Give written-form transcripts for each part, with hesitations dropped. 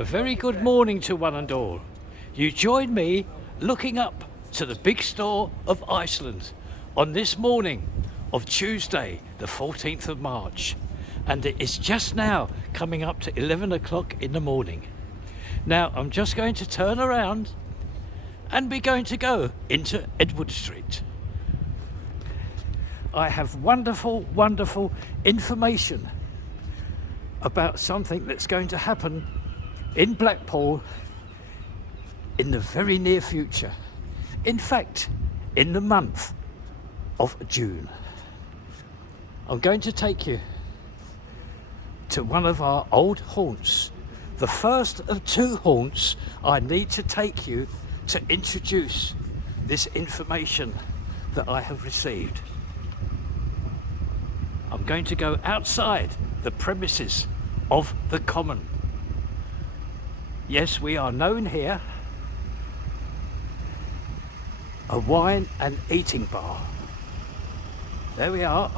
A very good morning to one and all. You join me looking up to the big store of Iceland on this morning of Tuesday, the 14th of March. And it is just now coming up to 11 o'clock in the morning. Now I'm just going to turn around and we're going to go into Edward Street. I have wonderful information about something that's going to happen in Blackpool in the very near future. In fact, in the month of June. I'm going to take you to one of our old haunts. The first of two haunts I need to take you to introduce this information that I have received. I'm going to go outside the premises of the Common. Yes, we are known here a wine and eating bar. There we are.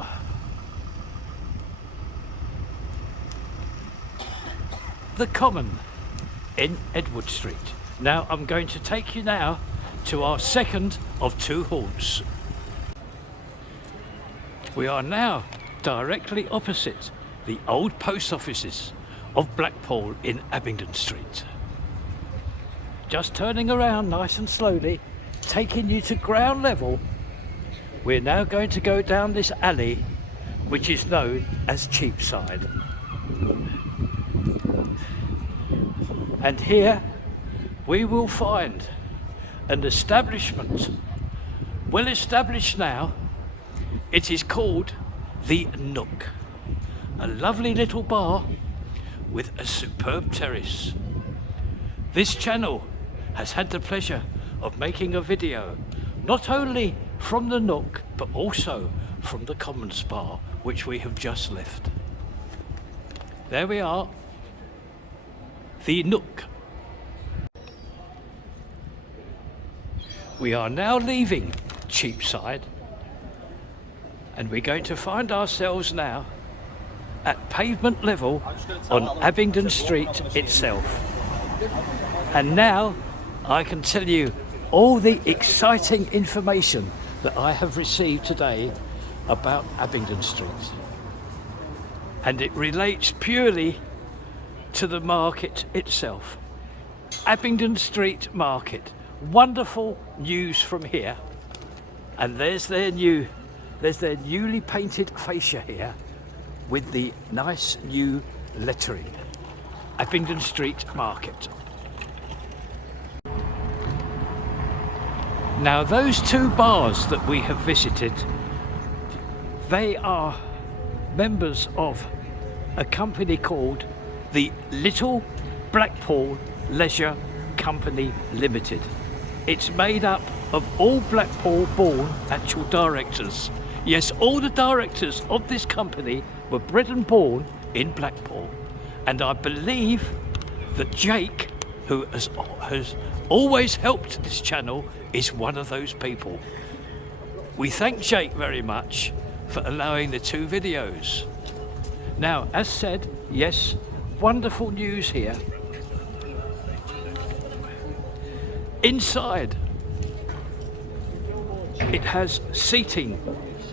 The Common in Edward Street. Now I'm going to take you now to our second of two haunts. We are now directly opposite the old post offices of Blackpool in Abingdon Street. Just turning around nice and slowly, taking you to ground level. We're now going to go down this alley which is known as Cheapside. And here we will find an establishment, well established now. It is called the Nook, a lovely little bar with a superb terrace. This channel has had the pleasure of making a video, not only from the Nook, but also from the Common Spa, which we have just left. There we are, the Nook. We are now leaving Cheapside, and we're going to find ourselves now at pavement level on Abingdon Street itself. And now I can tell you all the exciting information that I have received today about Abingdon Street. And it relates purely to the market itself. Abingdon Street Market. Wonderful news from here. And there's their newly painted fascia here with the nice new lettering. Abingdon Street Market. Now those two bars that we have visited, they are members of a company called the Little Blackpool Leisure Company Limited. It's made up of all Blackpool born actual directors. Yes, all the directors of this company were bred and born in Blackpool. And I believe that Jake, who has always helped this channel, is one of those people. We thank Jake very much for allowing the two videos. Now, as said, yes, wonderful news here. Inside, it has seating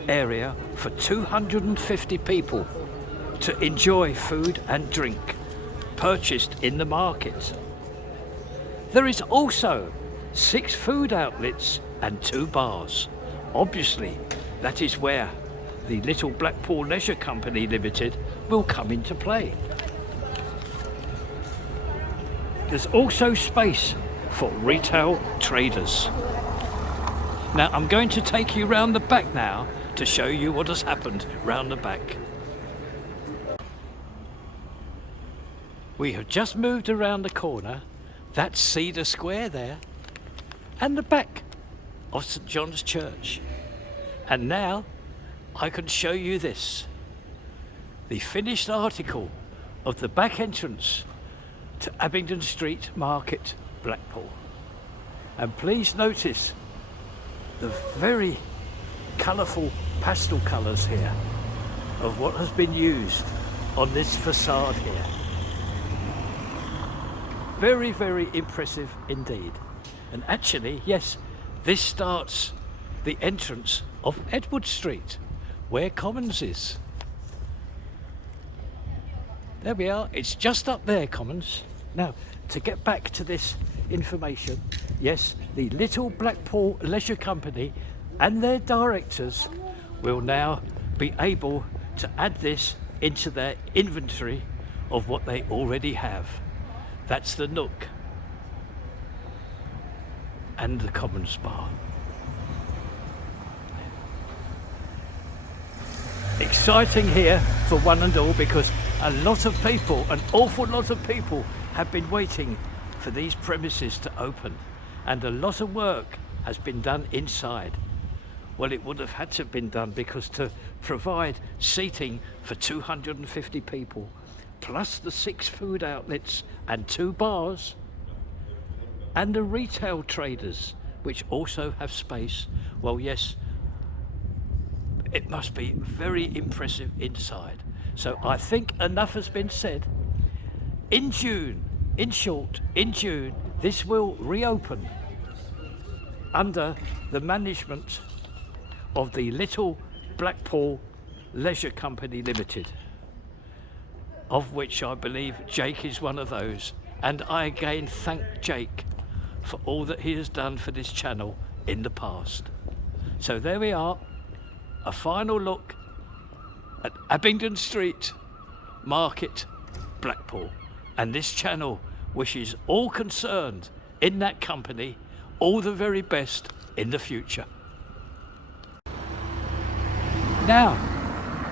area for 250 people to enjoy food and drink purchased in the market. There is also 6 food outlets and 2 bars. Obviously, that is where the Little Blackpool Leisure Company Limited will come into play. There's also space for retail traders. Now I'm going to take you round the back now to show you what has happened round the back. We have just moved around the corner. That's Cedar Square there, and the back of St John's Church. And now I can show you this, the finished article of the back entrance to Abingdon Street Market, Blackpool. And please notice the very colourful pastel colours here of what has been used on this facade here. very, very impressive indeed. And actually, yes, this starts the entrance of Edward Street, where Commons is. There we are, it's just up there, Commons. Now, to get back to this information, yes, the Little Blackpool Leisure Company and their directors will now be able to add this into their inventory of what they already have. That's the Nook and the Commons Bar. Exciting here for one and all, because a lot of people, an awful lot of people, have been waiting for these premises to open, and a lot of work has been done inside. Well, it would have had to have been done, because to provide seating for 250 people, plus the 6 food outlets and 2 bars, and the retail traders, which also have space, well, yes, it must be very impressive inside. So I think enough has been said. In June, in short, in June, this will reopen under the management of the Little Blackpool Leisure Company Limited, of which I believe Jake is one of those. And I again thank Jake for all that he has done for this channel in the past. So there we are, a final look at Abingdon Street Market, Blackpool. And this channel wishes all concerned in that company all the very best in the future. Now,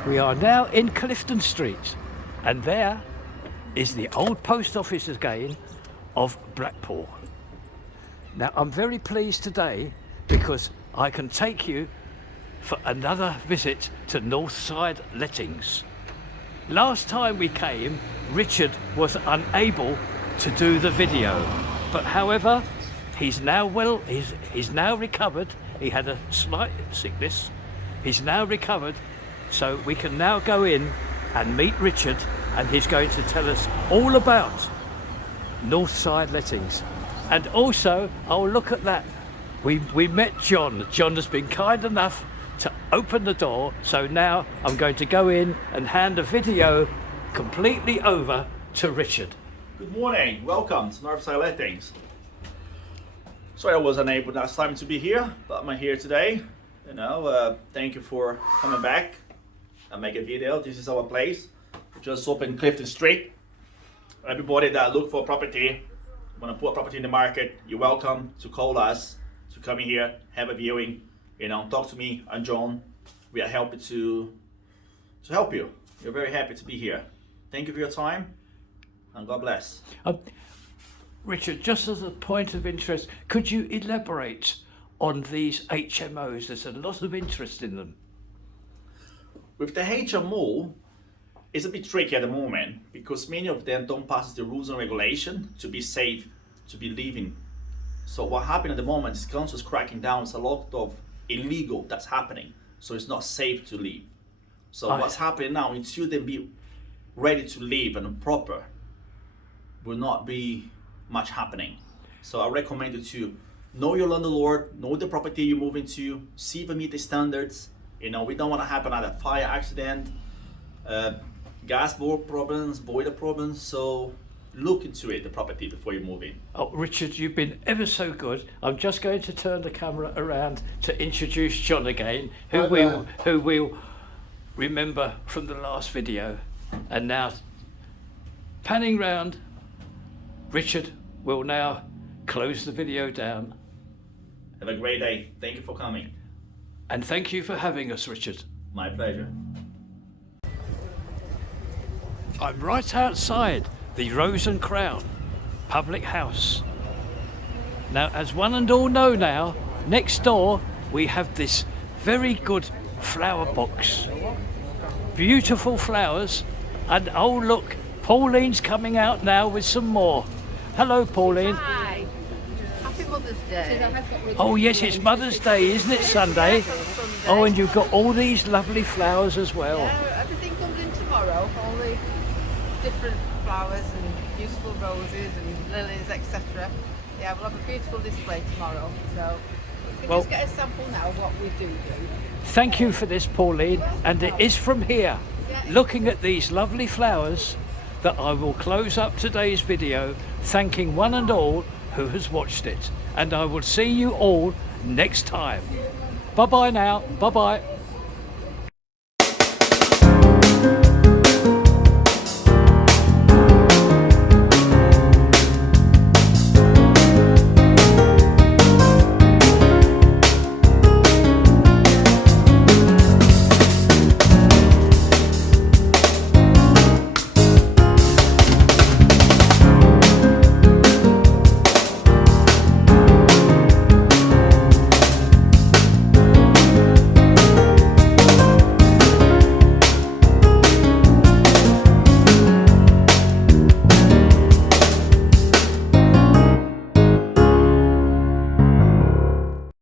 we are now in Clifton Street, and there is the old post office again of Blackpool. Now, I'm very pleased today because I can take you for another visit to Northside Lettings. Last time we came, Richard was unable to do the video, but however, he's now he's now recovered. He had a slight sickness. He's now recovered, so we can now go in and meet Richard, and he's going to tell us all about Northside Lettings. And also, oh, look at that. We met John. John has been kind enough to open the door, so now I'm going to go in and hand the video completely over to Richard. Good morning, welcome to Northside Lettings. Sorry I was unable last time to be here, but I'm here today. Thank you for coming back and make a video. This is our place. We just opened Clifton Street. Everybody that look for property, want to put a property in the market, you're welcome to call us, to come in here, have a viewing. Talk to me and John. We are happy to help you. We're very happy to be here. Thank you for your time, and God bless. Richard, just as a point of interest, could you elaborate on these HMOs? There's a lot of interest in them. With the HMO, it's a bit tricky at the moment because many of them don't pass the rules and regulation to be safe, to be living. So what happened at the moment is council's cracking down. It's a lot of illegal that's happening, so it's not safe to live. So what's happening now, until they be ready to live and proper, will not be much happening. So I recommend you to know your landlord, know the property you move into, see if it meet the standards. We don't want to happen at a fire accident, gas problems, boiler problems. So look into it, the property, before you move in. Oh, Richard, you've been ever so good. I'm just going to turn the camera around to introduce John again, who we'll remember from the last video. And now, panning round, Richard will now close the video down. Have a great day. Thank you for coming. And thank you for having us, Richard. My pleasure. I'm right outside the Rose and Crown public house. Now, as one and all know now, next door we have this very good flower box. Beautiful flowers, and oh look, Pauline's coming out now with some more. Hello, Pauline. Hi. Happy Mother's Day. Oh yes, it's Mother's Day, isn't it, Sunday? Oh, and you've got all these lovely flowers as well. Yeah, everything comes in tomorrow, all the different flowers and beautiful roses and lilies, etc. Yeah, we'll have a beautiful display tomorrow. So we can Well- just get a sample now of what we do. Thank you for this, Pauline, and it is from here, looking at these lovely flowers, that I will close up today's video, thanking one and all who has watched it, and I will see you all next time. Bye bye now, bye bye.